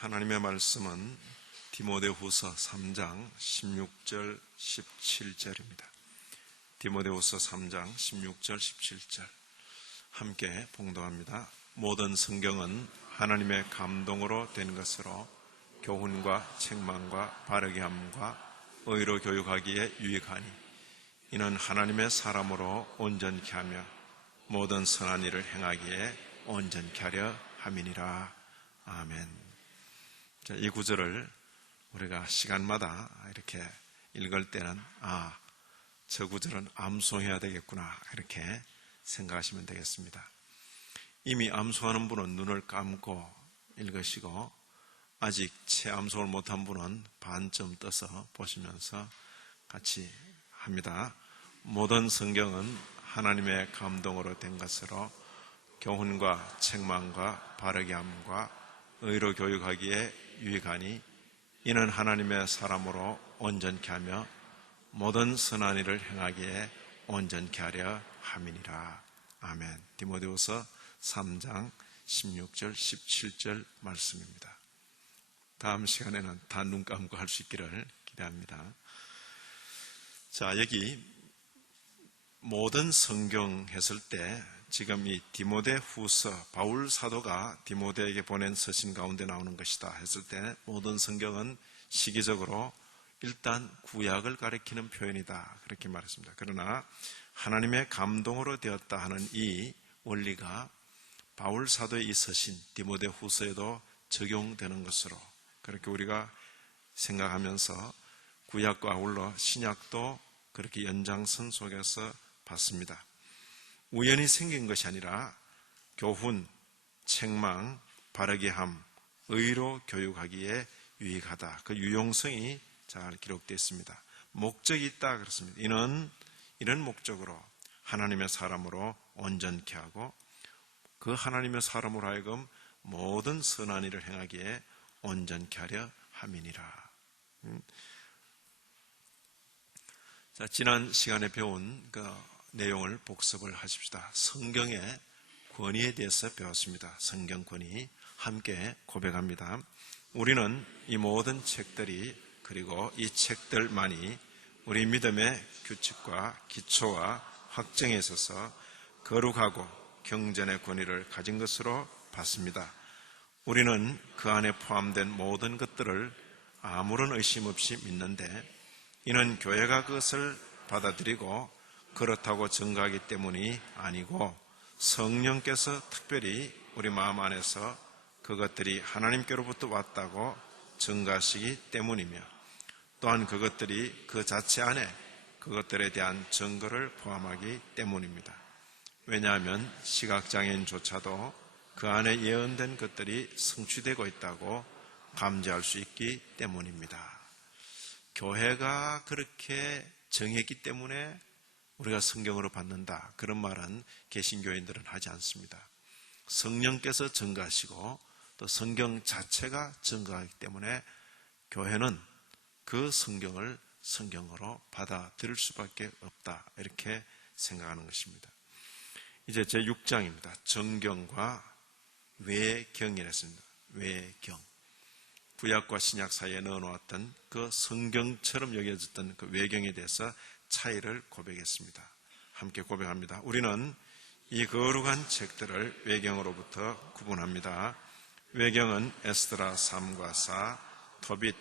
하나님의 말씀은 디모데후서 3장 16절 17절입니다. 디모데후서 3장 16절 17절 함께 봉독합니다. 모든 성경은 하나님의 감동으로 된 것으로 교훈과 책망과 바르게 함과 의로 교육하기에 유익하니 이는 하나님의 사람으로 온전케 하며 모든 선한 일을 행하기에 온전케 하려 함이니라. 아멘. 이 구절을 우리가 시간마다 이렇게 읽을 때는 저 구절은 암송해야 되겠구나 이렇게 생각하시면 되겠습니다. 이미 암송하는 분은 눈을 감고 읽으시고 아직 채 암송을 못한 분은 반쯤 떠서 보시면서 같이 합니다. 모든 성경은 하나님의 감동으로 된 것으로 교훈과 책망과 바르게 함과 의로 교육하기에 유익하니 이는 하나님의 사람으로 온전케 하며 모든 선한 일을 행하기에 온전케 하려 함이니라. 아멘. 디모데후서 3장 16절 17절 말씀입니다. 다음 시간에는 다 눈 감고 할 수 있기를 기대합니다. 자, 여기 모든 성경 했을 때 지금 이 디모데후서 바울 사도가 디모데에게 보낸 서신 가운데 나오는 것이다 했을 때 모든 성경은 시기적으로 일단 구약을 가리키는 표현이다 그렇게 말했습니다. 그러나 하나님의 감동으로 되었다 하는 이 원리가 바울 사도의 이 서신 디모데후서에도 적용되는 것으로 그렇게 우리가 생각하면서 구약과 아울러 신약도 그렇게 연장선 속에서 봤습니다. 우연히 생긴 것이 아니라 교훈, 책망, 바르게 함, 의로 교육하기에 유익하다. 그 유용성이 잘 기록되어 있습니다. 목적이 있다 그렇습니다. 이런 목적으로 하나님의 사람으로 온전케 하고 그 하나님의 사람으로 하여금 모든 선한 일을 행하기에 온전케 하려 함이니라. 자, 지난 시간에 배운 그 내용을 복습을 하십시다. 성경의 권위에 대해서 배웠습니다. 성경 권위 함께 고백합니다. 우리는 이 모든 책들이 그리고 이 책들만이 우리 믿음의 규칙과 기초와 확정에 있어서 거룩하고 경전의 권위를 가진 것으로 봤습니다. 우리는 그 안에 포함된 모든 것들을 아무런 의심 없이 믿는데 이는 교회가 그것을 받아들이고 그렇다고 증거하기 때문이 아니고 성령께서 특별히 우리 마음 안에서 그것들이 하나님께로부터 왔다고 증거하시기 때문이며 또한 그것들이 그 자체 안에 그것들에 대한 증거를 포함하기 때문입니다. 왜냐하면 시각장애인조차도 그 안에 예언된 것들이 성취되고 있다고 감지할 수 있기 때문입니다. 교회가 그렇게 정했기 때문에 우리가 성경으로 받는다. 그런 말은 개신교인들은 하지 않습니다. 성령께서 증거하시고 또 성경 자체가 증거하기 때문에 교회는 그 성경을 성경으로 받아들일 수밖에 없다. 이렇게 생각하는 것입니다. 이제 제6장입니다. 정경과 외경이랬습니다. 외경. 구약과 신약 사이에 넣어놓았던 그 성경처럼 여겨졌던 그 외경에 대해서 차이를 고백했습니다. 함께 고백합니다. 우리는 이 거룩한 책들을 외경으로부터 구분합니다. 외경은 에스드라 3과 4, 토빗,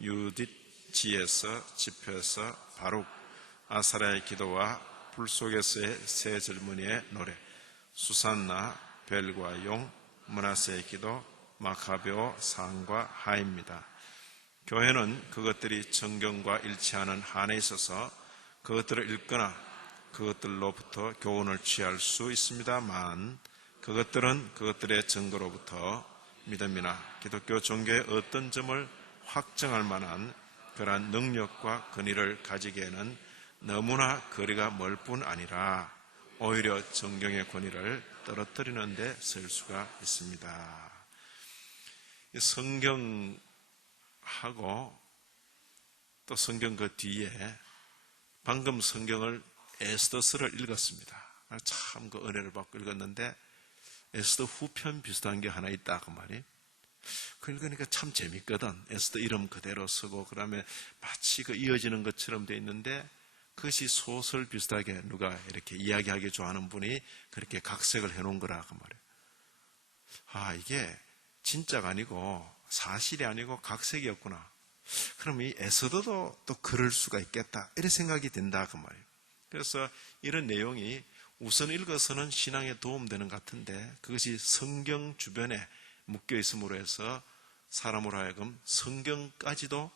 유딧, 지에서, 지표에서, 바룩, 아사랴의 기도와 불 속에서의 새 젊은이의 노래, 수산나, 벨과 용, 므낫세의 기도, 마카베오, 상과 하입니다. 교회는 그것들이 정경과 일치하는 한에 있어서 그것들을 읽거나 그것들로부터 교훈을 취할 수 있습니다만 그것들은 그것들의 증거로부터 믿음이나 기독교 종교의 어떤 점을 확정할 만한 그러한 능력과 권위를 가지기에는 너무나 거리가 멀 뿐 아니라 오히려 정경의 권위를 떨어뜨리는 데 쓸 수가 있습니다. 성경하고 또 성경 그 뒤에 방금 성경을 에스더서를 읽었습니다. 참 그 은혜를 받고 읽었는데 에스더 후편 비슷한 게 하나 있다 그 말이. 그러니까 참 재밌거든. 에스더 이름 그대로 쓰고 그다음에 마치 그 이어지는 것처럼 돼 있는데 그것이 소설 비슷하게 누가 이렇게 이야기하기 좋아하는 분이 그렇게 각색을 해놓은 거라 그 말이에요. 아, 이게 진짜가 아니고 사실이 아니고 각색이었구나. 그럼 이 에스더도 또 그럴 수가 있겠다. 이런 생각이 든다 그 말이에요. 그래서 이런 내용이 우선 읽어서는 신앙에 도움되는 것 같은데 그것이 성경 주변에 묶여 있음으로 해서 사람으로 하여금 성경까지도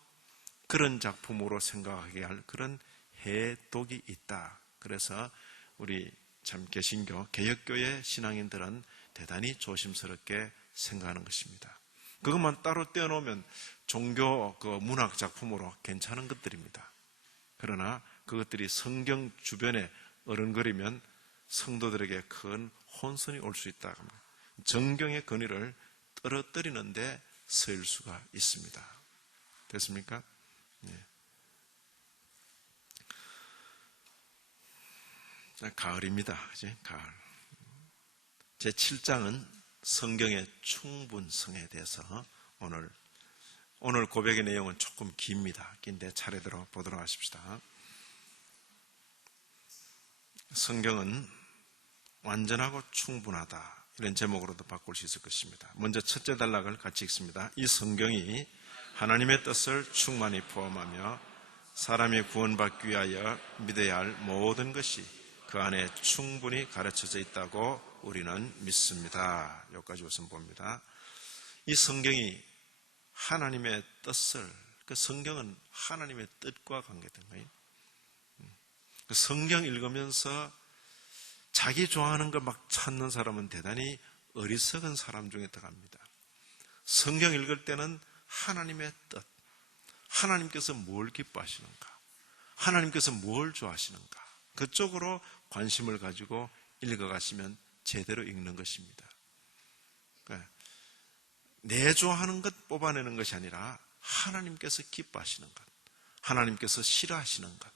그런 작품으로 생각하게 할 그런 해독이 있다. 그래서 우리 참 개신교, 개혁교회 신앙인들은 대단히 조심스럽게 생각하는 것입니다. 그것만 따로 떼어놓으면 종교 그 문학 작품으로 괜찮은 것들입니다. 그러나 그것들이 성경 주변에 어른거리면 성도들에게 큰 혼선이 올 수 있다. 정경의 권위를 떨어뜨리는데 쓰일 수가 있습니다. 됐습니까? 네. 가을입니다. 그치? 가을. 제 7장은 성경의 충분성에 대해서 오늘 고백의 내용은 조금 깁니다. 긴데 차례대로 보도록 하십시다. 성경은 완전하고 충분하다. 이런 제목으로도 바꿀 수 있을 것입니다. 먼저 첫째 단락을 같이 읽습니다. 이 성경이 하나님의 뜻을 충만히 포함하며 사람이 구원받기 위하여 믿어야 할 모든 것이 그 안에 충분히 가르쳐져 있다고 우리는 믿습니다. 여기까지 우선 봅니다. 이 성경이 하나님의 뜻을, 그 성경은 하나님의 뜻과 관계된 거예요. 그 성경 읽으면서 자기 좋아하는 걸 막 찾는 사람은 대단히 어리석은 사람 중에 들어갑니다. 성경 읽을 때는 하나님의 뜻, 하나님께서 뭘 기뻐하시는가, 하나님께서 뭘 좋아하시는가, 그쪽으로 관심을 가지고 읽어가시면 제대로 읽는 것입니다. 그러니까 내 좋아하는 것 뽑아내는 것이 아니라 하나님께서 기뻐하시는 것, 하나님께서 싫어하시는 것,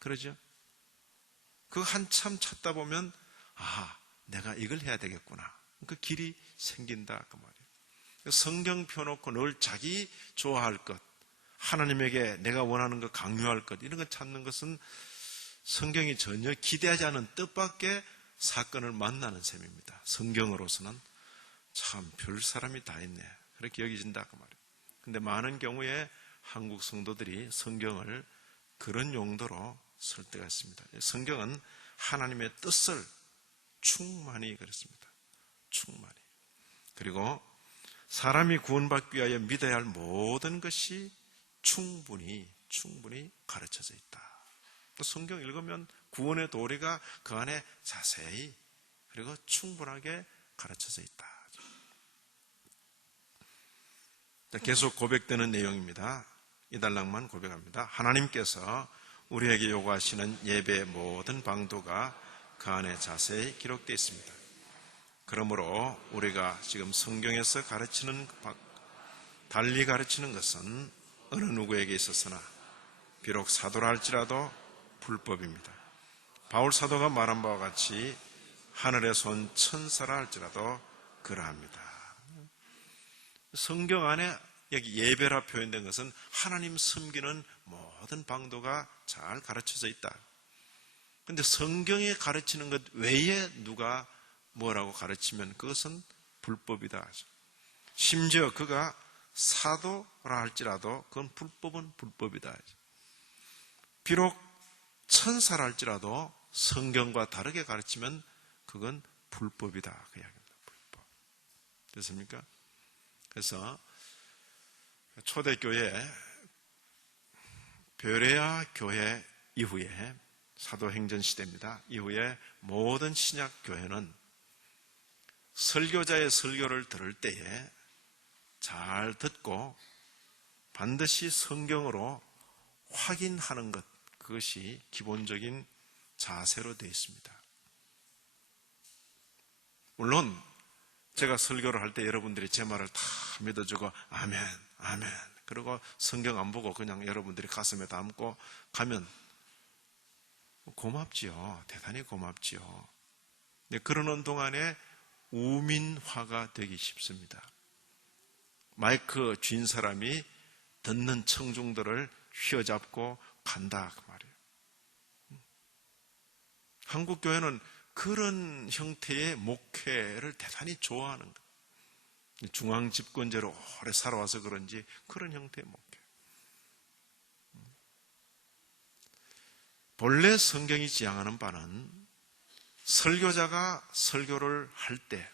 그러죠? 그 한참 찾다 보면 내가 이걸 해야 되겠구나. 그 길이 생긴다 그 말이에요. 성경 펴놓고 늘 자기 좋아할 것, 하나님에게 내가 원하는 것 강요할 것, 이런 것 찾는 것은 성경이 전혀 기대하지 않은 뜻밖의 사건을 만나는 셈입니다. 성경으로서는 참 별 사람이 다 있네, 그렇게 여겨진다 그 말이에요. 근데 많은 경우에 한국 성도들이 성경을 그런 용도로 쓸 때가 있습니다. 성경은 하나님의 뜻을 충만히 그랬습니다. 충만히. 그리고 사람이 구원받기 위하여 믿어야 할 모든 것이 충분히 가르쳐져 있다. 성경 읽으면 구원의 도리가 그 안에 자세히 그리고 충분하게 가르쳐져 있다. 계속 고백되는 내용입니다. 이 단락만 고백합니다. 하나님께서 우리에게 요구하시는 예배의 모든 방도가 그 안에 자세히 기록되어 있습니다. 그러므로 우리가 지금 성경에서 달리 가르치는 것은 어느 누구에게 있어서나 비록 사도라 할지라도 불법입니다. 바울 사도가 말한 바와 같이 하늘에서 온 천사라 할지라도 그러합니다. 성경 안에 여기 예배라 표현된 것은 하나님 섬기는 모든 방도가 잘 가르쳐져 있다. 그런데 성경에 가르치는 것 외에 누가 뭐라고 가르치면 그것은 불법이다 하죠. 심지어 그가 사도라 할지라도 그건 불법은 불법이다 하죠. 비록 천사라 할지라도 성경과 다르게 가르치면 그건 불법이다 그 이야기입니다. 불법. 됐습니까? 그래서 초대교회 베레아 교회 이후에 사도행전 시대입니다. 이후에 모든 신약 교회는 설교자의 설교를 들을 때에 잘 듣고 반드시 성경으로 확인하는 것, 그것이 기본적인 자세로 되어 있습니다. 물론 제가 설교를 할 때 여러분들이 제 말을 다 믿어주고 아멘, 아멘, 그리고 성경 안 보고 그냥 여러분들이 가슴에 담고 가면 고맙지요. 대단히 고맙지요. 그러는 동안에 우민화가 되기 쉽습니다. 마이크 쥔 사람이 듣는 청중들을 휘어잡고 간다 그 말이에요. 한국 교회는 그런 형태의 목회를 대단히 좋아하는 거예요. 중앙 집권제로 오래 살아와서 그런지 그런 형태의 목회. 본래 성경이 지향하는 바는 설교자가 설교를 할 때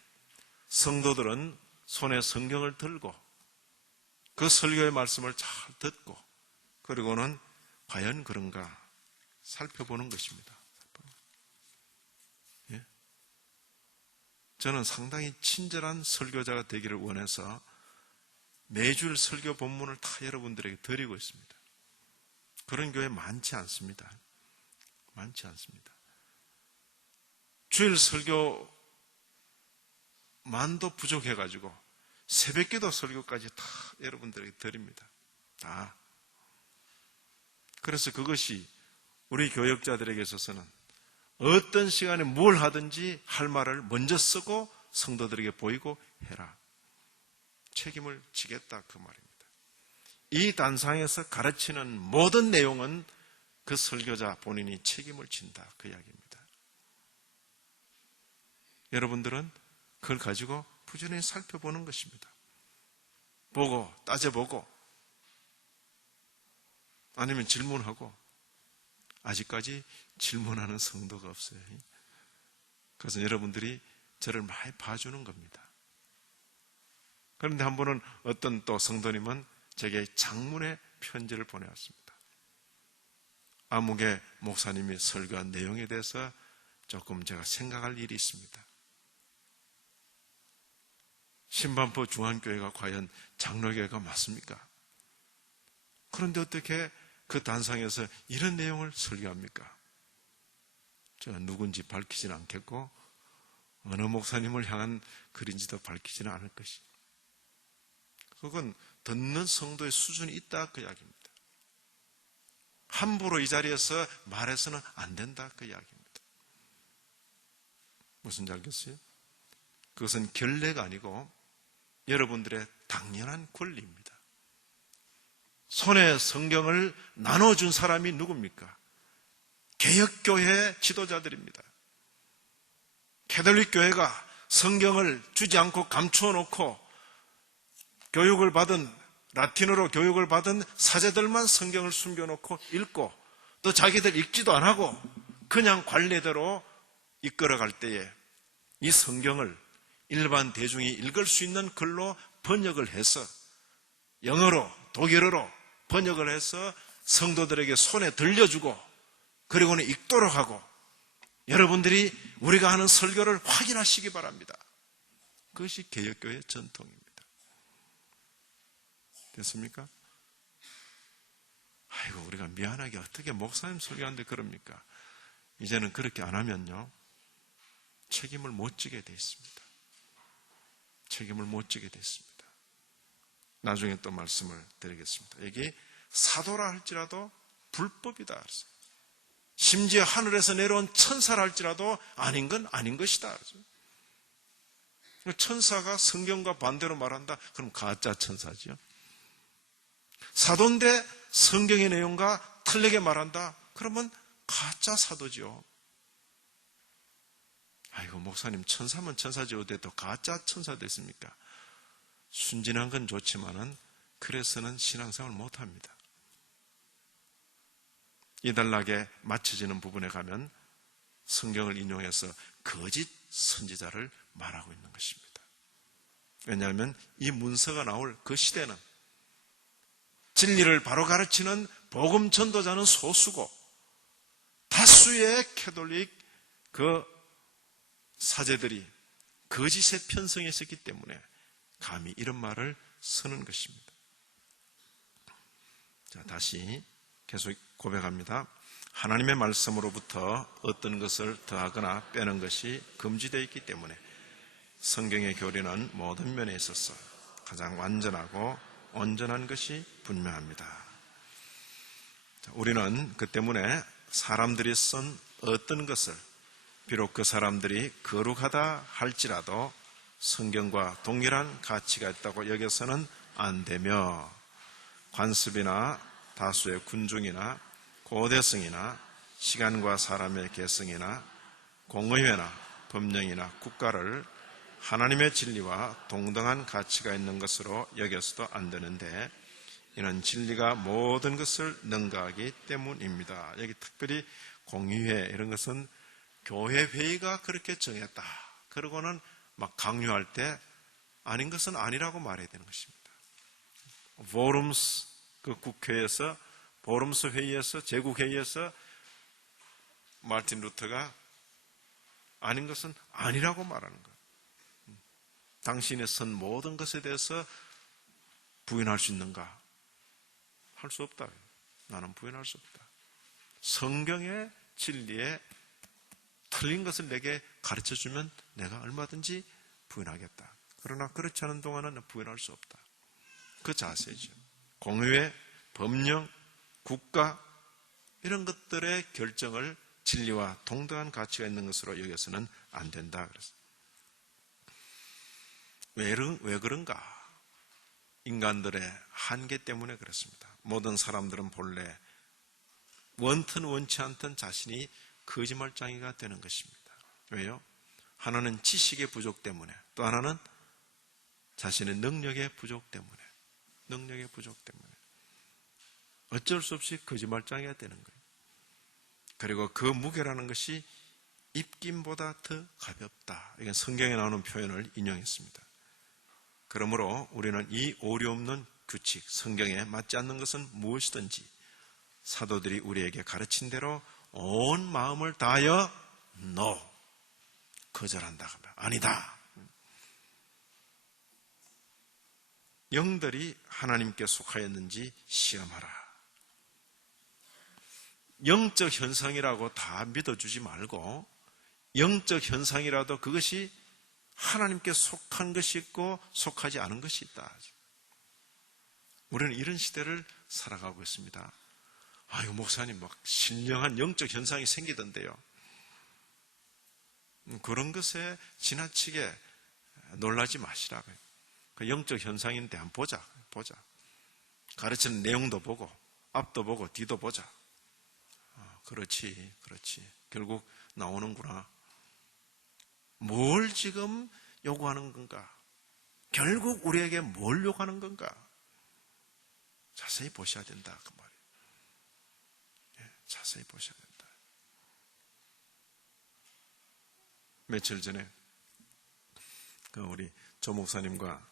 성도들은 손에 성경을 들고 그 설교의 말씀을 잘 듣고 그리고는 과연 그런가 살펴보는 것입니다. 예? 저는 상당히 친절한 설교자가 되기를 원해서 매주 설교 본문을 다 여러분들에게 드리고 있습니다. 그런 교회 많지 않습니다. 많지 않습니다. 주일 설교만도 부족해가지고 새벽기도 설교까지 다 여러분들에게 드립니다. 다. 그래서 그것이 우리 교역자들에게 있어서는 어떤 시간에 뭘 하든지 할 말을 먼저 쓰고 성도들에게 보이고 해라. 책임을 지겠다 그 말입니다. 이 단상에서 가르치는 모든 내용은 그 설교자 본인이 책임을 진다 그 이야기입니다. 여러분들은 그걸 가지고 부지런히 살펴보는 것입니다. 보고 따져보고 아니면 질문하고 아직까지 질문하는 성도가 없어요. 그래서 여러분들이 저를 많이 봐주는 겁니다. 그런데 한 번은 어떤 또 성도님은 제게 장문의 편지를 보내왔습니다. 아무개 목사님이 설교한 내용에 대해서 조금 제가 생각할 일이 있습니다. 신반포 중앙교회가 과연 장로교회가 맞습니까? 그런데 어떻게 그 단상에서 이런 내용을 설교합니까? 제가 누군지 밝히지는 않겠고 어느 목사님을 향한 글인지도 밝히지는 않을 것입니다. 그건 듣는 성도의 수준이 있다 그 이야기입니다. 함부로 이 자리에서 말해서는 안 된다 그 이야기입니다. 무슨지 알겠어요? 그것은 결례가 아니고 여러분들의 당연한 권리입니다. 손에 성경을 나눠준 사람이 누굽니까? 개혁교회 지도자들입니다. 캐톨릭 교회가 성경을 주지 않고 감추어 놓고 교육을 받은 라틴어로 교육을 받은 사제들만 성경을 숨겨놓고 읽고 또 자기들 읽지도 안 하고 그냥 관례대로 이끌어갈 때에 이 성경을 일반 대중이 읽을 수 있는 글로 번역을 해서 영어로 독일어로 번역을 해서 성도들에게 손에 들려주고 그리고는 읽도록 하고 여러분들이 우리가 하는 설교를 확인하시기 바랍니다. 그것이 개혁교회의 전통입니다. 됐습니까? 아이고 우리가 미안하게 어떻게 목사님 설교하는데 그럽니까? 이제는 그렇게 안 하면요 책임을 못 지게 돼 있습니다. 책임을 못 지게 됐습니다. 나중에 또 말씀을 드리겠습니다. 이게 사도라 할지라도 불법이다. 심지어 하늘에서 내려온 천사라 할지라도 아닌 건 아닌 것이다. 천사가 성경과 반대로 말한다? 그럼 가짜 천사지요. 사도인데 성경의 내용과 틀리게 말한다? 그러면 가짜 사도지요. 아이고 목사님 천사면 천사지 어디 또 가짜 천사 됐습니까? 순진한 건 좋지만은 그래서는 신앙생활을 못합니다. 이단락에 맞춰지는 부분에 가면 성경을 인용해서 거짓 선지자를 말하고 있는 것입니다. 왜냐하면 이 문서가 나올 그 시대는 진리를 바로 가르치는 복음 전도자는 소수고 다수의 캐톨릭 그 사제들이 거짓에 편성해 있었기 때문에 감히 이런 말을 쓰는 것입니다. 자, 다시 계속 고백합니다. 하나님의 말씀으로부터 어떤 것을 더하거나 빼는 것이 금지되어 있기 때문에 성경의 교리는 모든 면에 있어서 가장 완전하고 온전한 것이 분명합니다. 자, 우리는 그 때문에 사람들이 쓴 어떤 것을 비록 그 사람들이 거룩하다 할지라도 성경과 동일한 가치가 있다고 여겨서는 안 되며 관습이나 다수의 군중이나 고대성이나 시간과 사람의 개성이나 공의회나 법령이나 국가를 하나님의 진리와 동등한 가치가 있는 것으로 여겨서도 안 되는데 이는 진리가 모든 것을 능가하기 때문입니다. 여기 특별히 공의회 이런 것은 교회 회의가 그렇게 정했다. 그러고는 막 강요할 때 아닌 것은 아니라고 말해야 되는 것입니다. 보름스 그 국회에서 보름스 회의에서 제국회의에서 마르틴 루터가 아닌 것은 아니라고 말하는 것. 당신의 선 모든 것에 대해서 부인할 수 있는가? 할 수 없다. 나는 부인할 수 없다. 성경의 진리에 틀린 것을 내게 가르쳐주면 내가 얼마든지 부인하겠다. 그러나 그렇지 않은 동안은 부인할 수 없다. 그 자세죠. 공의회, 법령, 국가 이런 것들의 결정을 진리와 동등한 가치가 있는 것으로 여겨서는 안 된다. 그래서 왜 그런가? 인간들의 한계 때문에 그렇습니다. 모든 사람들은 본래 원튼 원치 않던 자신이 거짓말쟁이가 되는 것입니다. 왜요? 하나는 지식의 부족 때문에, 또 하나는 자신의 능력의 부족 때문에 어쩔 수 없이 거짓말쟁이가 되는 거예요. 그리고 그 무게라는 것이 입김보다 더 가볍다. 이건 성경에 나오는 표현을 인용했습니다. 그러므로 우리는 이 오류 없는 규칙, 성경에 맞지 않는 것은 무엇이든지 사도들이 우리에게 가르친 대로 온 마음을 다하여 No, 거절한다. 아니다. 영들이 하나님께 속하였는지 시험하라. 영적 현상이라고 다 믿어주지 말고 영적 현상이라도 그것이 하나님께 속한 것이 있고 속하지 않은 것이 있다. 우리는 이런 시대를 살아가고 있습니다. 아유, 목사님 막 신령한 영적 현상이 생기던데요. 그런 것에 지나치게 놀라지 마시라고요. 그 영적 현상인데 한번 보자. 가르치는 내용도 보고 앞도 보고 뒤도 보자. 그렇지. 결국 나오는구나. 뭘 지금 요구하는 건가? 결국 우리에게 뭘 요구하는 건가? 자세히 보셔야 된다. 그 말이에요. 자세히 보셔야 된다. 며칠 전에 우리 조 목사님과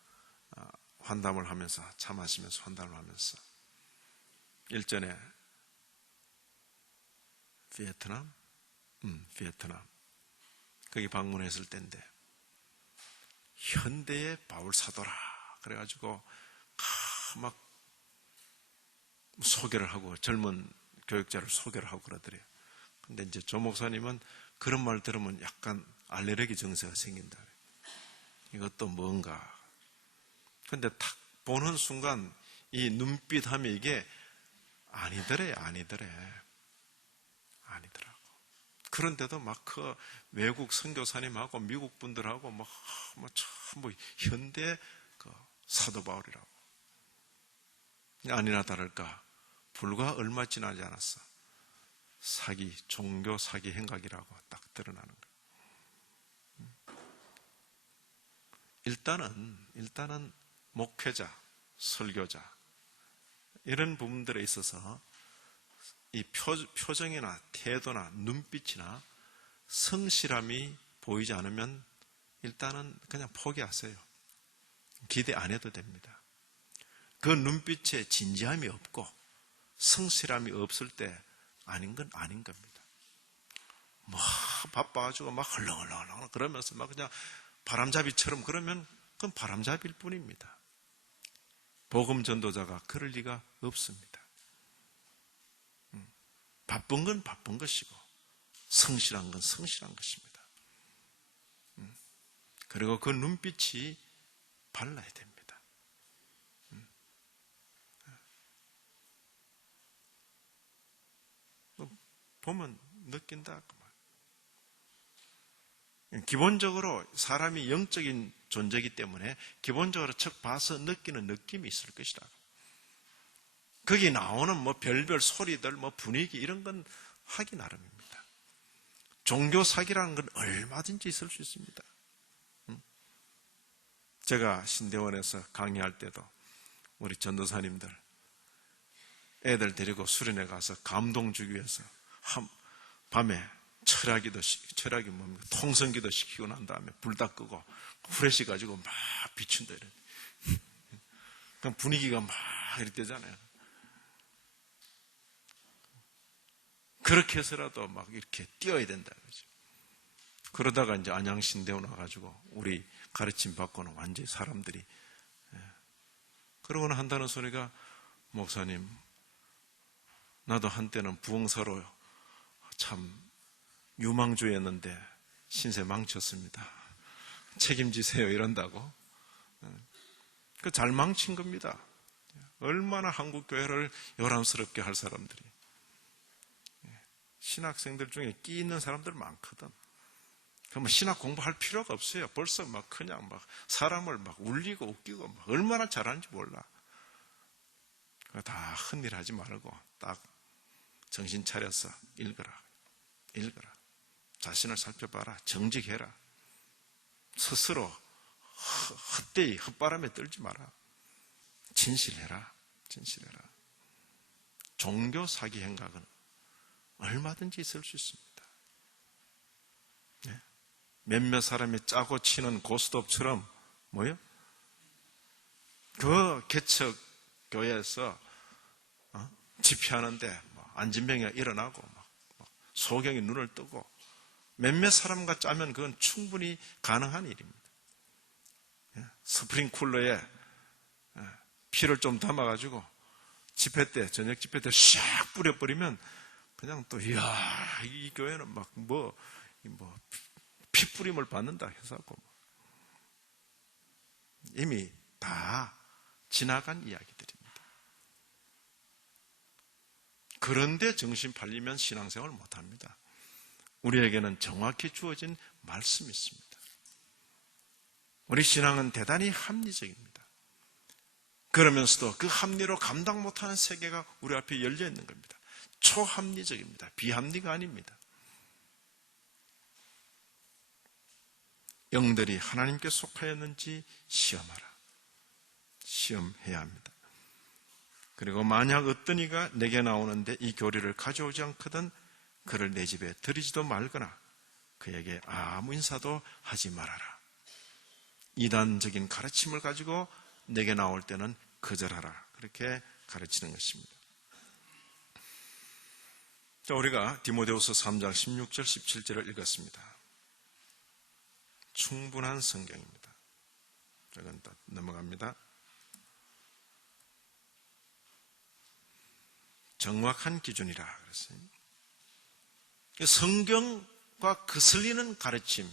환담을 하면서 차 마시면서 환담을 하면서 일전에 베트남 거기 방문했을 때인데 현대의 바울 사도라 그래가지고 막 소개를 하고 젊은 교육자를 소개를 하고 그러더래요. 근데 이제 조 목사님은 그런 말 들으면 약간 알레르기 증세가 생긴다. 이것도 뭔가. 근데 탁 보는 순간 이 눈빛 하면 이게 아니더라고. 그런데도 막 그 외국 선교사님하고 미국 분들하고 참 현대 그 사도 바울이라고. 아니나 다를까 불과 얼마 지나지 않았어. 종교 사기 행각이라고 딱 드러나는 거예요. 일단은 목회자, 설교자 이런 부분들에 있어서 이 표정이나 태도나 눈빛이나 성실함이 보이지 않으면 일단은 그냥 포기하세요. 기대 안 해도 됩니다. 그 눈빛에 진지함이 없고 성실함이 없을 때 아닌 건 아닌 겁니다. 바빠가지고 막 헐렁헐렁 그러면서 막 그냥 바람잡이처럼 그러면 그건 바람잡이일 뿐입니다. 복음 전도자가 그럴 리가 없습니다. 바쁜 건 바쁜 것이고 성실한 건 성실한 것입니다. 그리고 그 눈빛이 발라야 됩니다. 보면 느낀다. 기본적으로 사람이 영적인 존재이기 때문에 기본적으로 척 봐서 느끼는 느낌이 있을 것이다. 거기 나오는 뭐 별별 소리들, 뭐 분위기 이런 건 하기 나름입니다. 종교 사기라는 건 얼마든지 있을 수 있습니다. 제가 신대원에서 강의할 때도 우리 전도사님들 애들 데리고 수련회 가서 감동 주기 위해서 밤에 철학이 뭡니까? 통성기도 시키고 난 다음에 불 다 끄고 후레쉬 가지고 막 비춘다 이래. 그럼 분위기가 막 이랬대잖아요. 그렇게 해서라도 막 이렇게 뛰어야 된다 그러죠. 그러다가 이제 안양신대원 와가지고 우리 가르침 받고는 완전히 사람들이 그러고는 한다는 소리가 목사님 나도 한때는 부흥사로 참 유망주였는데 신세 망쳤습니다. 책임지세요 이런다고. 그 잘 망친 겁니다. 얼마나 한국교회를 요란스럽게 할 사람들이. 신학생들 중에 끼 있는 사람들 많거든. 그러면 신학 공부할 필요가 없어요. 벌써 막 그냥 막 사람을 막 울리고 웃기고 막 얼마나 잘하는지 몰라. 다 헛일 하지 말고 딱 정신 차려서 읽어라. 자신을 살펴봐라. 정직해라. 스스로 헛되이 헛바람에 떨지 마라. 진실해라. 종교 사기 행각은 얼마든지 있을 수 있습니다. 몇몇 사람이 짜고 치는 고스톱처럼 뭐요? 그 개척 교회에서 집회하는데 안진병이가 일어나고 소경이 눈을 뜨고 몇몇 사람과 짜면 그건 충분히 가능한 일입니다. 스프링쿨러에 피를 좀 담아가지고 집회 때 저녁 집회 때 샥 뿌려버리면 그냥 또 이야 이 교회는 막 피뿌림을 받는다 해서 이미 다 지나간 이야기들입니다. 그런데 정신 팔리면 신앙생활을 못합니다. 우리에게는 정확히 주어진 말씀이 있습니다. 우리 신앙은 대단히 합리적입니다. 그러면서도 그 합리로 감당 못하는 세계가 우리 앞에 열려 있는 겁니다. 초합리적입니다. 비합리가 아닙니다. 영들이 하나님께 속하였는지 시험해야 합니다. 그리고 만약 어떤 이가 내게 나오는데 이 교리를 가져오지 않거든 그를 내 집에 들이지도 말거나 그에게 아무 인사도 하지 말아라. 이단적인 가르침을 가지고 내게 나올 때는 거절하라. 그렇게 가르치는 것입니다. 자, 우리가 디모데후서 3장 16절 17절을 읽었습니다. 충분한 성경입니다. 이건 또 넘어갑니다. 정확한 기준이라 그랬어요. 성경과 거슬리는 가르침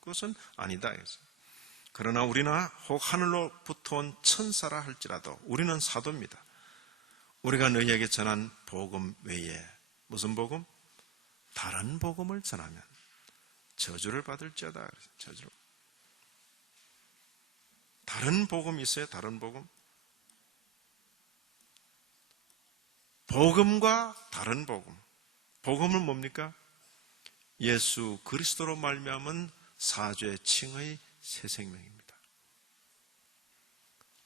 그것은 아니다. 그러나 우리나 혹 하늘로부터 온 천사라 할지라도 우리는 사도입니다. 우리가 너희에게 전한 복음 외에 무슨 복음? 다른 복음을 전하면 저주를 받을지어다. 저주를. 다른 복음이 있어요. 다른 복음. 복음과 다른 복음. 복음은 뭡니까? 예수 그리스도로 말미암은 사죄 칭의 새 생명입니다.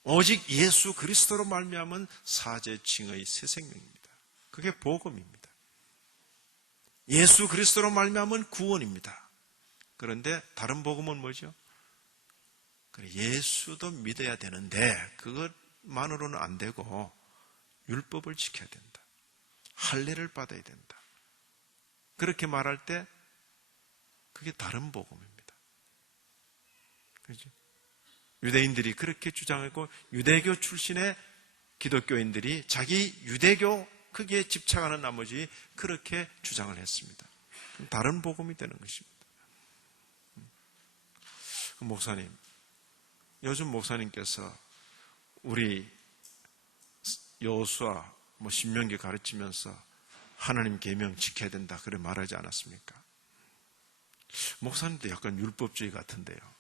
오직 예수 그리스도로 말미암은 사죄 칭의 새 생명입니다. 그게 복음입니다. 예수 그리스도로 말미암은 구원입니다. 그런데 다른 복음은 뭐죠? 예수도 믿어야 되는데 그것만으로는 안 되고 율법을 지켜야 된다. 할례를 받아야 된다. 그렇게 말할 때 그게 다른 복음입니다. 그렇죠? 유대인들이 그렇게 주장했고 유대교 출신의 기독교인들이 자기 유대교 크기에 집착하는 나머지 그렇게 주장을 했습니다. 다른 복음이 되는 것입니다. 목사님, 요즘 목사님께서 우리 여호수아 신명기 가르치면서 하나님 계명 지켜야 된다 그래 말하지 않았습니까? 목사님도 약간 율법주의 같은데요.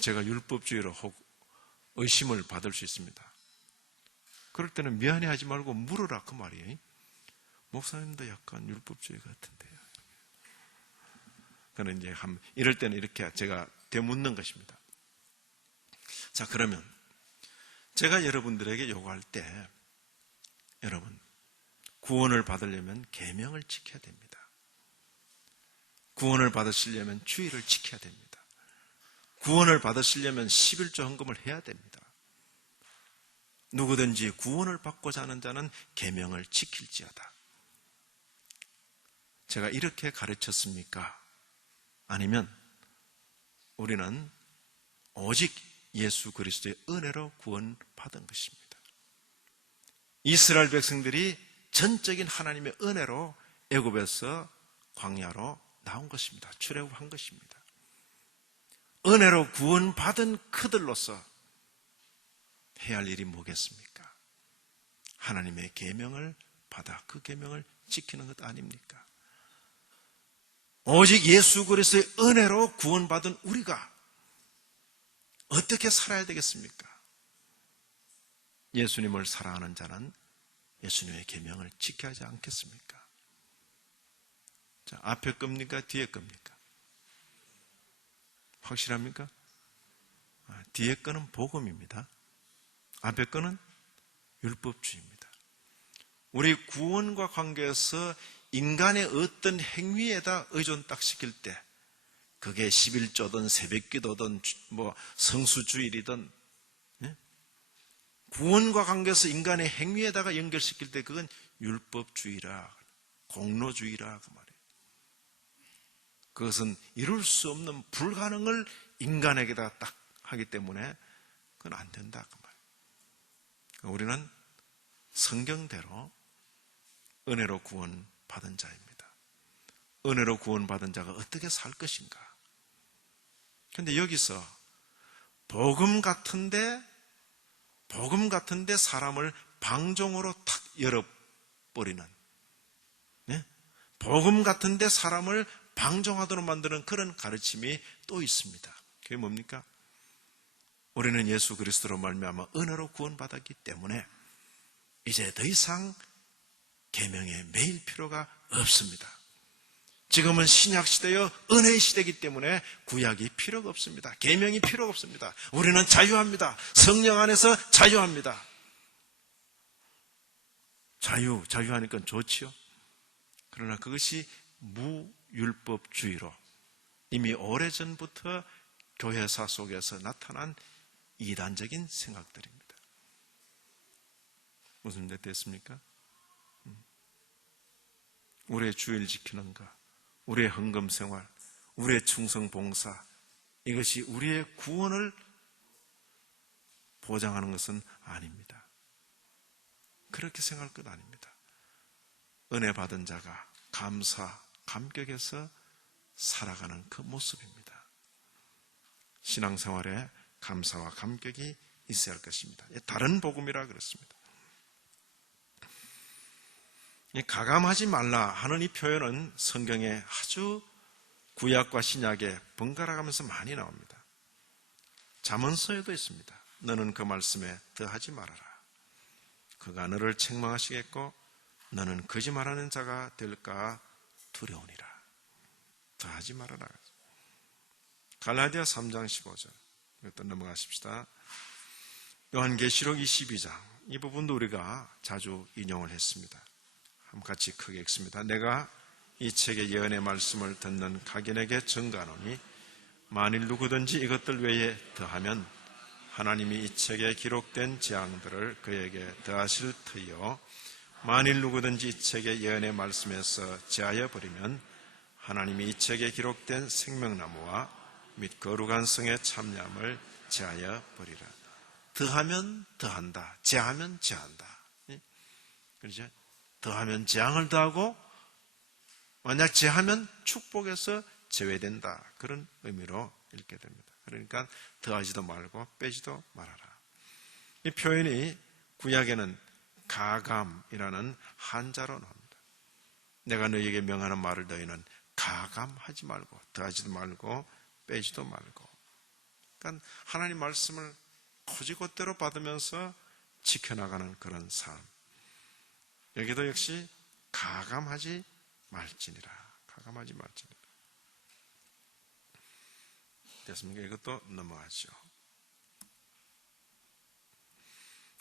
제가 율법주의로 혹 의심을 받을 수 있습니다. 그럴 때는 미안해하지 말고 물으라 그 말이에요. 목사님도 약간 율법주의 같은데요. 그는 이제 이럴 때는 이렇게 제가 되묻는 것입니다. 자, 그러면 제가 여러분들에게 요구할 때, 여러분 구원을 받으려면 계명을 지켜야 됩니다. 구원을 받으시려면 주의를 지켜야 됩니다. 구원을 받으시려면 11조 헌금을 해야 됩니다. 누구든지 구원을 받고자 하는 자는 계명을 지킬지어다. 제가 이렇게 가르쳤습니까? 아니면 우리는 오직 예수 그리스도의 은혜로 구원받은 것입니다. 이스라엘 백성들이 전적인 하나님의 은혜로 애굽에서 광야로 나온 것입니다. 출애굽한 것입니다. 은혜로 구원받은 그들로서 해야 할 일이 뭐겠습니까? 하나님의 계명을 받아 그 계명을 지키는 것 아닙니까? 오직 예수 그리스도의 은혜로 구원받은 우리가 어떻게 살아야 되겠습니까? 예수님을 사랑하는 자는 예수님의 계명을 지켜야 하지 않겠습니까? 자, 앞에 겁니까? 뒤에 겁니까? 확실합니까? 뒤에 거는 복음입니다. 앞에 거는 율법주의입니다. 우리 구원과 관계에서 인간의 어떤 행위에다 의존 딱 시킬 때, 그게 11조든 새벽기도든 성수주일이든, 구원과 관계에서 인간의 행위에다가 연결시킬 때 그건 율법주의라, 공로주의라 그 말이에요. 그것은 이룰 수 없는 불가능을 인간에게다 딱 하기 때문에 그건 안 된다 그 말이에요. 우리는 성경대로 은혜로 구원받은 자입니다. 은혜로 구원받은 자가 어떻게 살 것인가? 그런데 여기서 복음 같은데 사람을 방종으로 탁 열어버리는, 복음 같은데 사람을 방종하도록 만드는 그런 가르침이 또 있습니다. 그게 뭡니까? 우리는 예수 그리스도로 말미암아 은혜로 구원받았기 때문에 이제 더 이상 계명에 매일 필요가 없습니다. 지금은 신약 시대여 은혜의 시대이기 때문에 구약이 필요가 없습니다. 계명이 필요가 없습니다. 우리는 자유합니다. 성령 안에서 자유합니다. 자유하니까 좋지요. 그러나 그것이 무율법주의로 이미 오래전부터 교회사 속에서 나타난 이단적인 생각들입니다. 무슨 문제 됐습니까? 우리의 주일 지키는가, 우리의 헌금 생활, 우리의 충성 봉사, 이것이 우리의 구원을 보장하는 것은 아닙니다. 그렇게 생각할 것 아닙니다. 은혜 받은 자가 감사, 감격해서 살아가는 그 모습입니다. 신앙생활에 감사와 감격이 있어야 할 것입니다. 다른 복음이라 그렇습니다. 가감하지 말라 하는 이 표현은 성경에 아주 구약과 신약에 번갈아 가면서 많이 나옵니다. 잠언서에도 있습니다. 너는 그 말씀에 더하지 말아라. 그가 너를 책망하시겠고 너는 거짓말하는 자가 될까 두려우니라. 더하지 말아라. 갈라디아 3장 15절. 이것도 넘어가십시다. 요한계시록 22장. 이 부분도 우리가 자주 인용을 했습니다. 한번 같이 크게 읽습니다. 내가 이 책의 예언의 말씀을 듣는 각인에게 증거하노니 만일 누구든지 이것들 외에 더하면 하나님이 이 책에 기록된 재앙들을 그에게 더하실 터이요 만일 누구든지 이 책의 예언의 말씀에서 제하여 버리면 하나님이 이 책에 기록된 생명나무와 및 거룩한 성의 참념을 제하여 버리라. 더하면 더한다. 제하면 제한다. 그렇죠? 더하면 재앙을 더하고 만약 제하면 축복에서 제외된다. 그런 의미로 읽게 됩니다. 그러니까 더하지도 말고 빼지도 말아라. 이 표현이 구약에는 가감이라는 한자로 나옵니다. 내가 너희에게 명하는 말을 너희는 가감하지 말고 더하지도 말고 빼지도 말고. 그러니까 하나님 말씀을 곧이곧대로 받으면서 지켜나가는 그런 삶. 여기도 역시 가감하지 말지니라. 가감하지 말지니라. 됐습니까? 이것도 넘어가죠.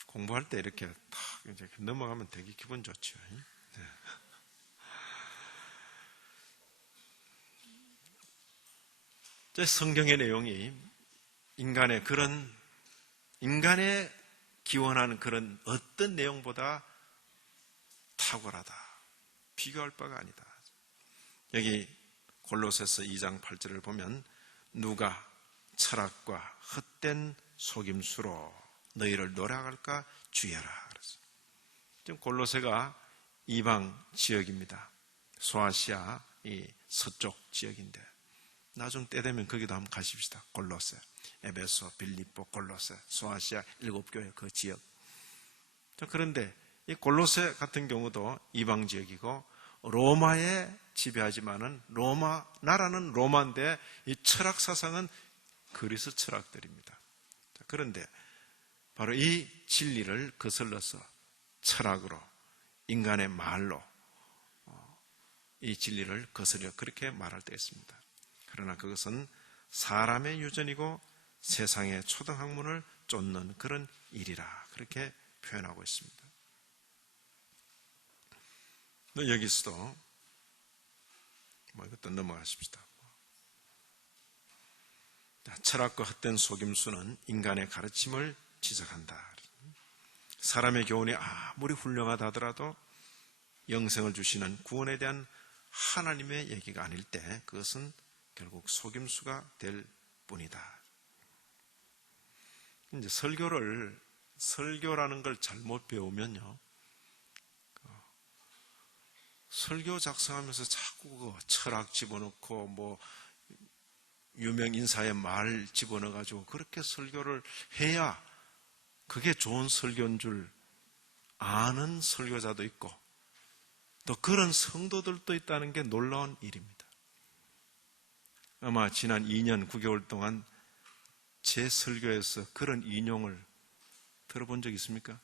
공부할 때 이렇게 탁 이제 넘어가면 되게 기분 좋죠. 네. 성경의 내용이 인간의 기원하는 그런 어떤 내용보다 탁월하다. 비교할 바가 아니다. 여기 골로새서 2장 8절을 보면 누가 철학과 헛된 속임수로 너희를 노략할까 주의하라. 지금 골로새가 이방 지역입니다. 소아시아 이 서쪽 지역인데 나중 때 되면 거기도 한번 가십시다. 골로새, 에베소, 빌립보, 골로새, 소아시아 7교회 그 지역. 그런데 이 골로새 같은 경우도 이방 지역이고 로마에 지배하지만은 나라는 로마인데 이 철학 사상은 그리스 철학들입니다. 그런데 바로 이 진리를 거슬러서 철학으로 인간의 말로 이 진리를 거스려 그렇게 말할 때 있습니다. 그러나 그것은 사람의 유전이고 세상의 초등학문을 쫓는 그런 일이라 그렇게 표현하고 있습니다. 여기서도 이것도 넘어가십시다. 철학과 헛된 속임수는 인간의 가르침을 지적한다. 사람의 교훈이 아무리 훌륭하다 하더라도 영생을 주시는 구원에 대한 하나님의 얘기가 아닐 때 그것은 결국 속임수가 될 뿐이다. 이제 설교라는 걸 잘못 배우면요, 설교 작성하면서 자꾸 철학 집어넣고 유명 인사의 말 집어넣어가지고 그렇게 설교를 해야 그게 좋은 설교인 줄 아는 설교자도 있고 또 그런 성도들도 있다는 게 놀라운 일입니다. 아마 지난 2년 9개월 동안 제 설교에서 그런 인용을 들어본 적 있습니까?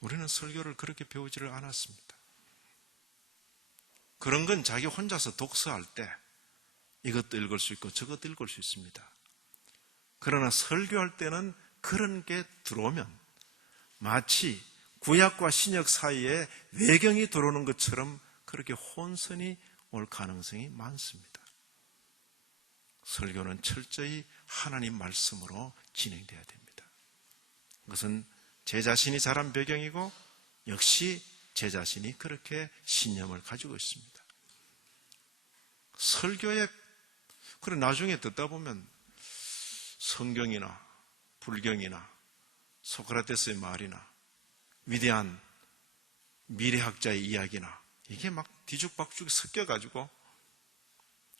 우리는 설교를 그렇게 배우지를 않았습니다. 그런 건 자기 혼자서 독서할 때 이것도 읽을 수 있고 저것도 읽을 수 있습니다. 그러나 설교할 때는 그런 게 들어오면 마치 구약과 신약 사이에 외경이 들어오는 것처럼 그렇게 혼선이 올 가능성이 많습니다. 설교는 철저히 하나님 말씀으로 진행돼야 됩니다. 그것은 제 자신이 자란 배경이고 역시 제 자신이 그렇게 신념을 가지고 있습니다. 설교에 그래 나중에 듣다 보면 성경이나 불경이나 소크라테스의 말이나 위대한 미래학자의 이야기나 이게 막 뒤죽박죽 섞여가지고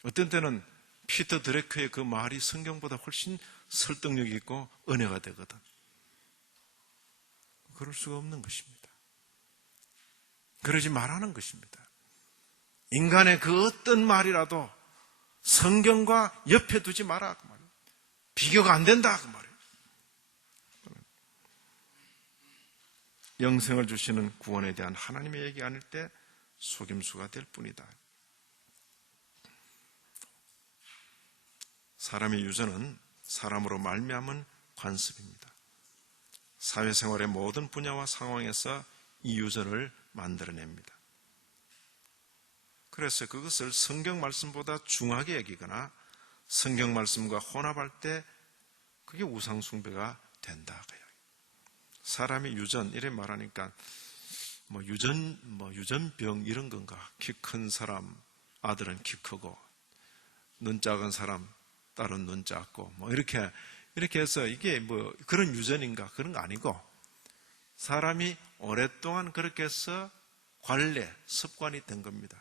어떤 때는 피터 드레크의 그 말이 성경보다 훨씬 설득력이 있고 은혜가 되거든. 그럴 수가 없는 것입니다. 그러지 말라는 것입니다. 인간의 그 어떤 말이라도 성경과 옆에 두지 마라 그 말이에요. 비교가 안 된다 그 말이에요. 영생을 주시는 구원에 대한 하나님의 얘기 아닐 때 속임수가 될 뿐이다. 사람의 유전은 사람으로 말미암은 관습입니다. 사회생활의 모든 분야와 상황에서 이 유전을 만들어냅니다. 그래서 그것을 성경 말씀보다 중하게 여기거나 성경 말씀과 혼합할 때 그게 우상숭배가 된다. 사람의 유전 이래 말하니까 유전병 이런 건가? 키 큰 사람 아들은 키 크고 눈 작은 사람 딸은 눈 작고 이렇게 해서 이게 그런 유전인가? 그런 거 아니고 사람이 오랫동안 그렇게 해서 관례, 습관이 된 겁니다.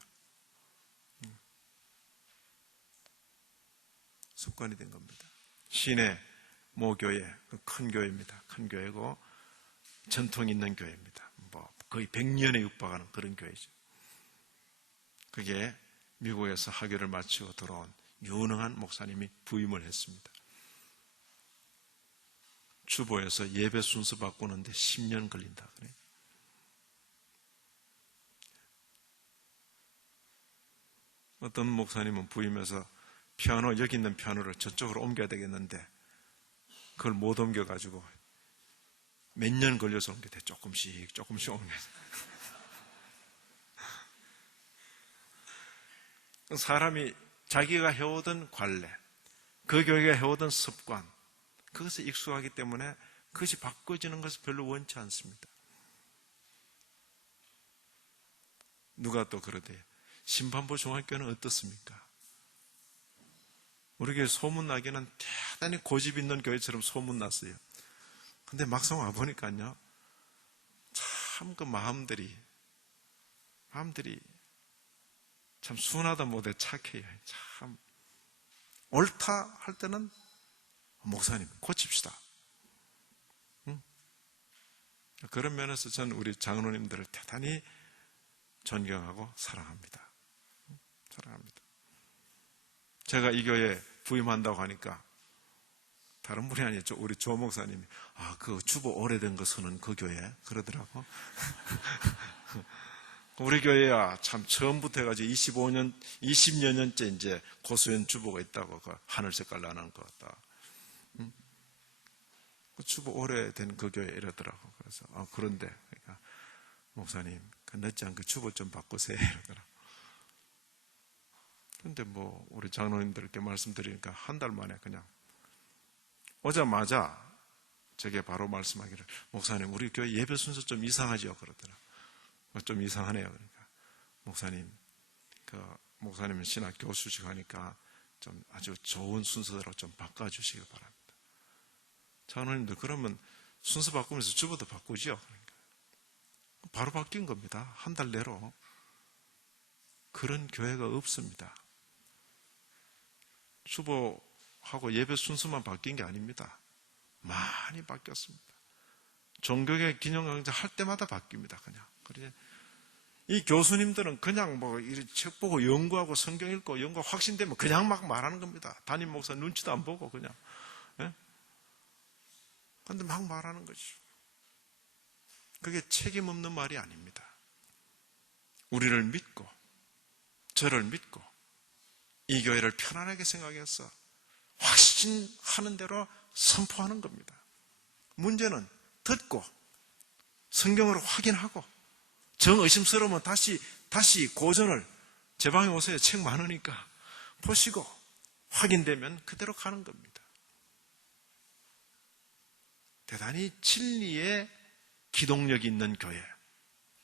습관이 된 겁니다. 시내 모교회, 큰 교회입니다. 큰 교회고 전통이 있는 교회입니다. 거의 100년에 육박하는 그런 교회죠. 그게 미국에서 학위를 마치고 돌아온 유능한 목사님이 부임을 했습니다. 주보에서 예배 순서 바꾸는데 10년 걸린다 그래요. 어떤 목사님은 부임해서 피아노, 여기 있는 피아노를 저쪽으로 옮겨야 되겠는데 그걸 못 옮겨가지고 몇 년 걸려서 옮겨대. 조금씩 옮겨서. 사람이 자기가 해오던 관례, 그 교회가 해오던 습관, 그것에 익숙하기 때문에 그것이 바꿔지는 것을 별로 원치 않습니다. 누가 또 그러대요. 심판보 중학교는 어떻습니까? 우리 교회 소문나기는 대단히 고집 있는 교회처럼 소문났어요. 근데 막상 와보니까요, 참 그 마음들이 참 순하다 못해 착해요. 참 옳다 할 때는 목사님 고칩시다. 응? 그런 면에서 저는 우리 장로님들을 대단히 존경하고 사랑합니다. 사랑합니다. 제가 이 교회에 부임한다고 하니까 다른 분이 아니죠. 우리 조 목사님이 그 주보 오래된 거 서는 그 교회 그러더라고. 우리 교회야 참 처음부터 해가지고 20여 년째 이제 고수연 주보가 있다고 그 하늘 색깔 나는 거 같다. 그 주보 오래된 그 교회 이러더라고. 그래서 그런데 그러니까 목사님 늦지 않게 주보 좀 바꾸세요 이러더라고. 근데 뭐 우리 장로님들께 말씀드리니까 한 달 만에 그냥 오자마자 제게 바로 말씀하기를 목사님 우리 교회 예배 순서 좀 이상하죠 그러더라고. 좀 이상하네요. 그러니까 목사님은 신학 교수직 하니까 좀 아주 좋은 순서대로 좀 바꿔주시기 바랍니다. 장로님들 그러면 순서 바꾸면서 주보도 바꾸죠. 그러니까 바로 바뀐 겁니다. 한 달 내로. 그런 교회가 없습니다. 주보하고 예배 순서만 바뀐 게 아닙니다. 많이 바뀌었습니다. 종교계 기념 강좌 할 때마다 바뀝니다. 그냥. 이 교수님들은 그냥 책 보고 연구하고 성경 읽고 연구 확신되면 그냥 막 말하는 겁니다. 담임 목사 눈치도 안 보고 그냥. 그런데 막 말하는 거죠. 그게 책임 없는 말이 아닙니다. 우리를 믿고 저를 믿고 이 교회를 편안하게 생각해서 확신하는 대로 선포하는 겁니다. 문제는 듣고 성경으로 확인하고 정의심스러우면 다시 고전을 제 방에 오세요. 책 많으니까 보시고 확인되면 그대로 가는 겁니다. 대단히 진리에 기동력이 있는 교회,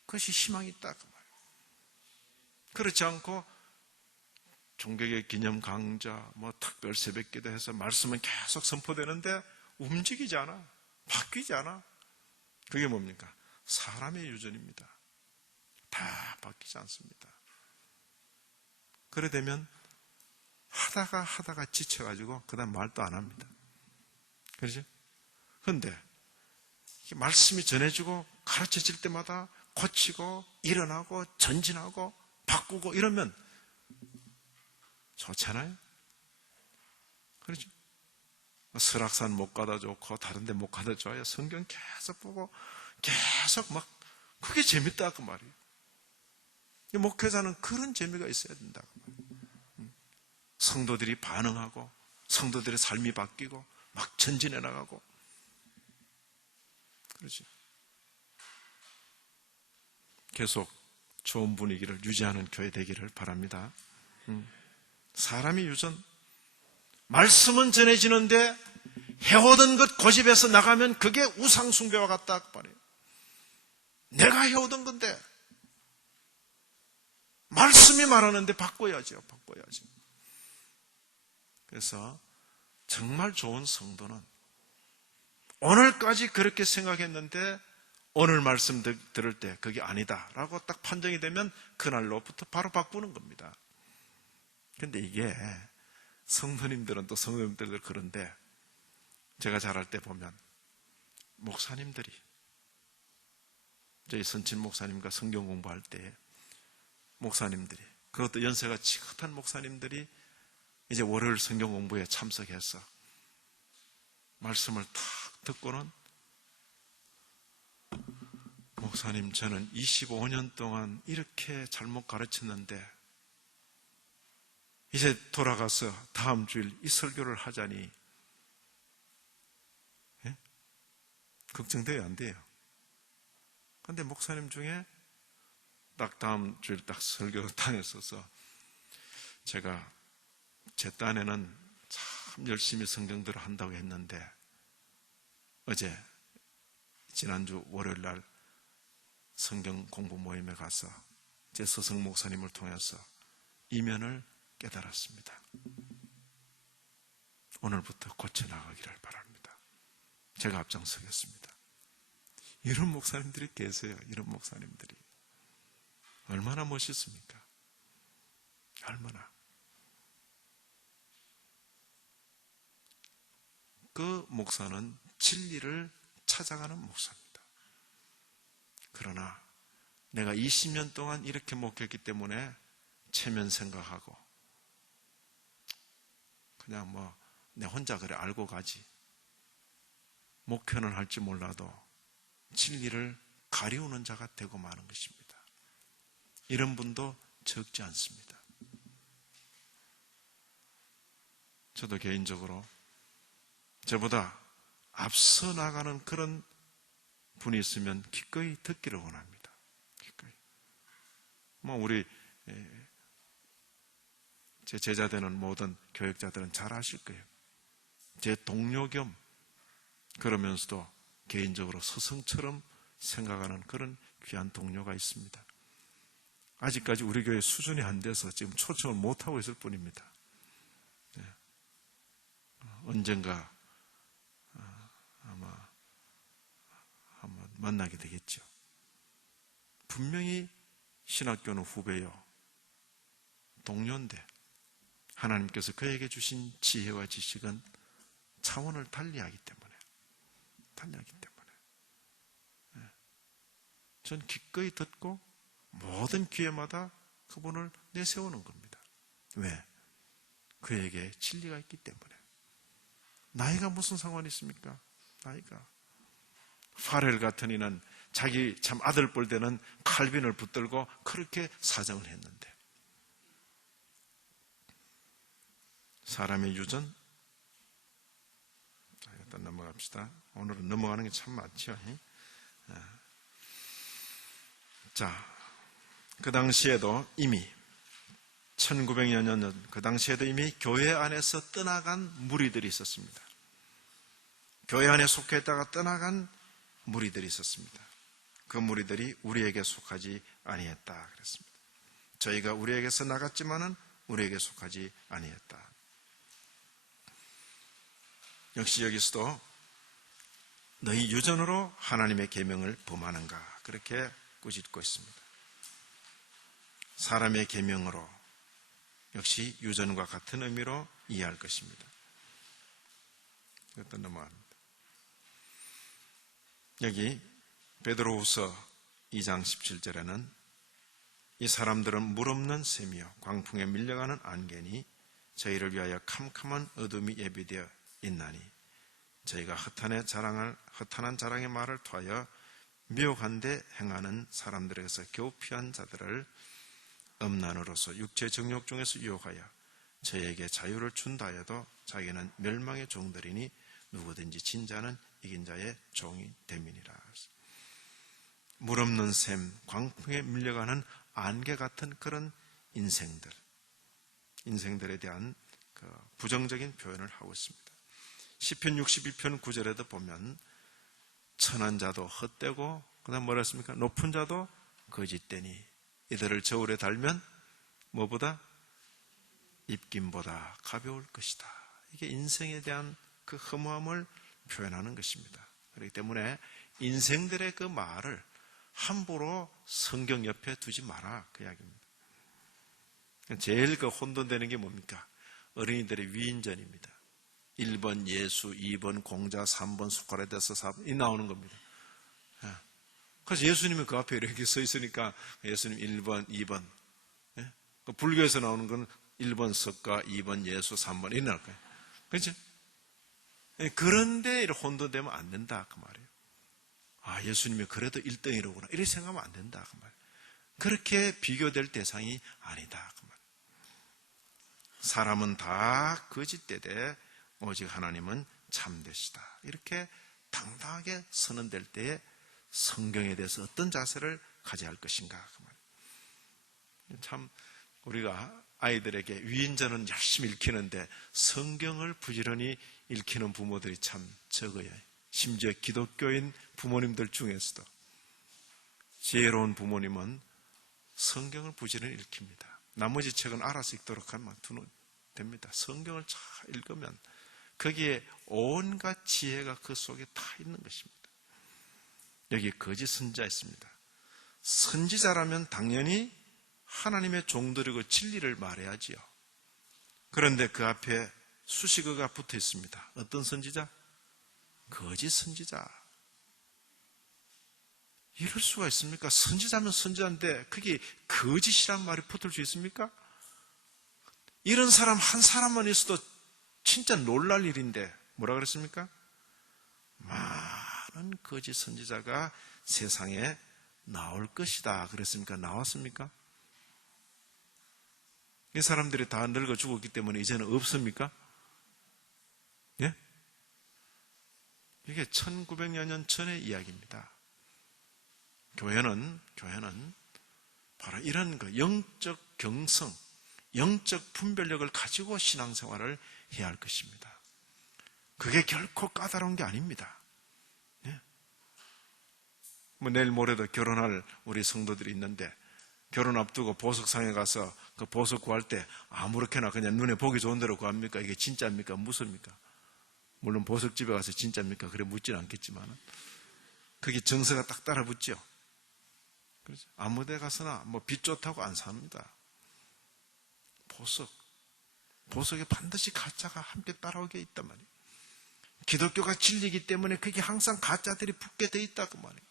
그것이 희망이 있다 그 말이에요. 그렇지 않고 종교계 기념 강좌, 특별 새벽기도 해서 말씀은 계속 선포되는데 움직이지 않아, 바뀌지 않아. 그게 뭡니까? 사람의 유전입니다. 다 바뀌지 않습니다. 그래 되면 하다가 지쳐가지고 그 다음 말도 안 합니다. 그렇지? 그런데 말씀이 전해지고 가르쳐질 때마다 고치고 일어나고 전진하고 바꾸고 이러면 좋잖아요? 그렇죠? 설악산 못 가다 좋고 다른 데 못 가다 좋아요. 성경 계속 보고 계속 그게 재밌다 그 말이에요. 목회자는 그런 재미가 있어야 된다 그 말이에요. 성도들이 반응하고 성도들의 삶이 바뀌고 막 전진해 나가고 그렇죠. 계속 좋은 분위기를 유지하는 교회 되기를 바랍니다. 사람이 유전, 말씀은 전해지는데 해오던 것 고집해서 나가면 그게 우상숭배와 같다 그 말이에요. 내가 해오던 건데 말씀이 말하는데 바꿔야죠. 그래서 정말 좋은 성도는 오늘까지 그렇게 생각했는데 오늘 말씀 들을 때 그게 아니다라고 딱 판정이 되면 그날로부터 바로 바꾸는 겁니다. 그런데 이게 성도님들은 또 성도님들 그런데 제가 잘할 때 보면 목사님들이 저희 선친 목사님과 성경 공부할 때 목사님들이 그것도 연세가 지긋한 목사님들이 이제 월요일 성경 공부에 참석해서 말씀을 탁 듣고는 목사님, 저는 25년 동안 이렇게 잘못 가르쳤는데 이제 돌아가서 다음 주일 이 설교를 하자니 걱정돼요, 안 돼요? 그런데 목사님 중에 딱 다음 주일 딱 설교당에 서서 제가 제 딴에는 참 열심히 성경들을 한다고 했는데 어제 지난주 월요일 날 성경 공부 모임에 가서 제 스승 목사님을 통해서 이면을 깨달았습니다. 오늘부터 고쳐나가기를 바랍니다. 제가 앞장서겠습니다. 이런 목사님들이 계세요. 이런 목사님들이. 얼마나 멋있습니까? 얼마나. 그 목사는 진리를 찾아가는 목사입니다. 그러나 내가 20년 동안 이렇게 목했기 때문에 체면 생각하고 그냥 내 혼자 그래 알고 가지. 목회는 할지 몰라도 진리를 가리우는 자가 되고 마는 것입니다. 이런 분도 적지 않습니다. 저도 개인적으로 저보다 앞서 나가는 그런 분이 있으면 기꺼이 듣기를 원합니다. 기꺼이. 우리 제 제자되는 모든 교역자들은 잘 아실 거예요. 제 동료 겸 그러면서도 개인적으로 스승처럼 생각하는 그런 귀한 동료가 있습니다. 아직까지 우리 교회 수준이 안 돼서 지금 초청을 못하고 있을 뿐입니다. 언젠가 아마 한번 만나게 되겠죠. 분명히 신학교는 후배요. 동료인데 하나님께서 그에게 주신 지혜와 지식은 차원을 달리하기 때문에 전 기꺼이 듣고 모든 기회마다 그분을 내세우는 겁니다. 왜? 그에게 진리가 있기 때문에. 나이가 무슨 상관이 있습니까? 나이가. 파렐 같은 이는 자기 참 아들 볼 때는 칼빈을 붙들고 그렇게 사정을 했는데 사람의 유전. 일단 넘어갑시다. 오늘은 넘어가는 게 참 많죠. 자, 그 당시에도 이미 1900여 년 전 그 당시에도 이미 교회 안에서 떠나간 무리들이 있었습니다. 교회 안에 속했다가 떠나간 무리들이 있었습니다. 그 무리들이 우리에게 속하지 아니했다 그랬습니다. 저희가 우리에게서 나갔지만은 우리에게 속하지 아니했다. 역시 여기서도 너희 유전으로 하나님의 계명을 범하는가 그렇게 꾸짖고 있습니다. 사람의 계명으로 역시 유전과 같은 의미로 이해할 것입니다. 이것도 넘어갑니다. 여기 베드로후서 2장 17절에는 이 사람들은 물 없는 샘이요 광풍에 밀려가는 안개니 저희를 위하여 캄캄한 어둠이 예비되어 있나니 저희가 허탄한 자랑의 말을 토하여 미혹한데 행하는 사람들에게서 겨우 피한 자들을 음란으로서 육체 정욕 중에서 유혹하여 저에게 자유를 준다 해도 자기는 멸망의 종들이니 누구든지 진자는 이긴 자의 종이 됨이니라. 물 없는 샘, 광풍에 밀려가는 안개 같은 그런 인생들에 대한 그 부정적인 표현을 하고 있습니다. 시편 61편 9절에도 보면 천한 자도 헛되고 그다음 뭐라 했습니까? 높은 자도 거짓되니 이들을 저울에 달면 뭐보다? 입김보다 가벼울 것이다. 이게 인생에 대한 그 허무함을 표현하는 것입니다. 그렇기 때문에 인생들의 그 말을 함부로 성경 옆에 두지 마라 그 이야기입니다. 제일 그 혼돈되는 게 뭡니까? 어린이들의 위인전입니다. 1번 예수, 2번 공자, 3번 수카라테스, 4번 이 나오는 겁니다. 그래서 예수님이 그 앞에 이렇게 서 있으니까 예수님 1번, 2번 불교에서 나오는 건 1번 석가, 2번 예수, 3번 이렇게 나올 거예요. 그렇죠? 그런데 이렇게 혼돈되면 안 된다 그 말이에요. 아, 예수님이 그래도 1등이로구나 이렇게 생각하면 안 된다 그 말이에요. 그렇게 비교될 대상이 아니다 그 말이에요. 사람은 다 거짓되되 오직 하나님은 참되시다. 이렇게 당당하게 선언될 때에 성경에 대해서 어떤 자세를 가져야 할 것인가 그 말이에요. 참 우리가 아이들에게 위인전은 열심히 읽히는데 성경을 부지런히 읽히는 부모들이 참 적어요. 심지어 기독교인 부모님들 중에서도 지혜로운 부모님은 성경을 부지런히 읽힙니다. 나머지 책은 알아서 읽도록 하면 됩니다. 성경을 잘 읽으면 거기에 온갖 지혜가 그 속에 다 있는 것입니다. 여기 거짓 선지자 있습니다. 선지자라면 당연히 하나님의 종들이고 진리를 말해야지요. 그런데 그 앞에 수식어가 붙어 있습니다. 어떤 선지자? 거짓 선지자. 이럴 수가 있습니까? 선지자면 선지자인데 그게 거짓이란 말이 붙을 수 있습니까? 이런 사람 한 사람만 있어도 진짜 놀랄 일인데 뭐라 그랬습니까? 많은 거짓 선지자가 세상에 나올 것이다 그랬습니까? 나왔습니까? 이 사람들이 다 늙어 죽었기 때문에 이제는 없습니까? 예? 이게 1900여 년 전의 이야기입니다. 교회는 바로 이런 영적 경성, 영적 분별력을 가지고 신앙생활을 해야 할 것입니다. 그게 결코 까다로운 게 아닙니다. 예? 내일 모레도 결혼할 우리 성도들이 있는데 결혼 앞두고 보석상에 가서 그 보석 구할 때 아무렇게나 그냥 눈에 보기 좋은 대로 구합니까? 이게 진짜입니까? 무섭습니까? 물론 보석집에 가서 진짜입니까? 그래 묻지는 않겠지만 그게 정서가 딱 따라 붙죠. 그렇죠? 아무 데 가서나 빛 좋다고 안 삽니다. 보석에 반드시 가짜가 함께 따라오게 있단 말이에요. 기독교가 진리이기 때문에 그게 항상 가짜들이 붙게 돼 있다 그 말이에요.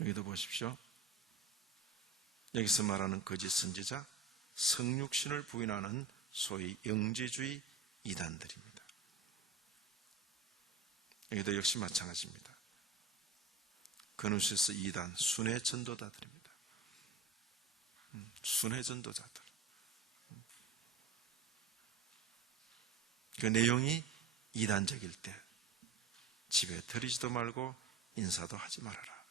여기도 보십시오. 여기서 말하는 거짓 선지자, 성육신을 부인하는 소위 영지주의 이단들입니다. 여기도 역시 마찬가지입니다. 그노시스 이단, 순회 전도자들입니다. 순회 전도자들. 그 내용이 이단적일 때 집에 들이지도 말고 인사도 하지 말아라.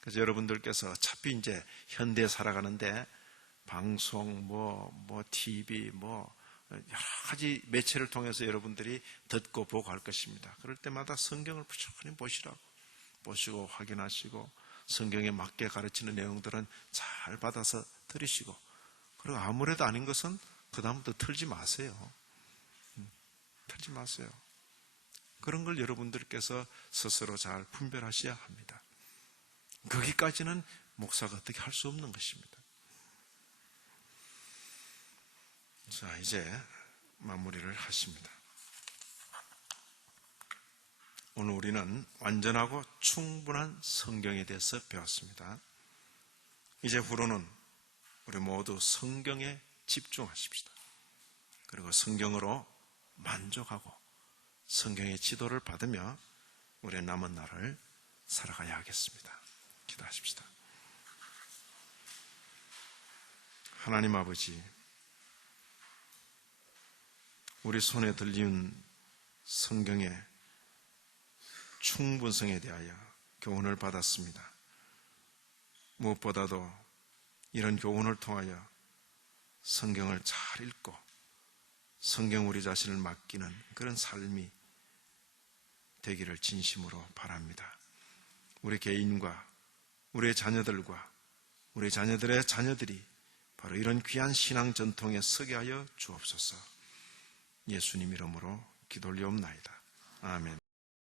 그래서 여러분들께서 어차피 이제 현대에 살아가는데 방송, TV, 여러 가지 매체를 통해서 여러분들이 듣고 보고 할 것입니다. 그럴 때마다 성경을 부지런히 보시고 확인하시고 성경에 맞게 가르치는 내용들은 잘 받아서 들으시고 그리고 아무래도 아닌 것은 그 다음부터 틀지 마세요. 틀지 마세요. 그런 걸 여러분들께서 스스로 잘 분별하셔야 합니다. 거기까지는 목사가 어떻게 할 수 없는 것입니다. 자, 이제 마무리를 하십니다. 오늘 우리는 완전하고 충분한 성경에 대해서 배웠습니다. 이제 후로는 우리 모두 성경에 집중하십시다. 그리고 성경으로 만족하고 성경의 지도를 받으며 우리의 남은 날을 살아가야 하겠습니다. 기도하십시다. 하나님 아버지, 우리 손에 들린 성경의 충분성에 대하여 교훈을 받았습니다. 무엇보다도 이런 교훈을 통하여 성경을 잘 읽고 성경 우리 자신을 맡기는 그런 삶이 되기를 진심으로 바랍니다. 우리 개인과 우리의 자녀들과 우리 자녀들의 자녀들이 바로 이런 귀한 신앙 전통에 서게 하여 주옵소서. 예수님 이름으로 기도 올리옵나이다. 아멘.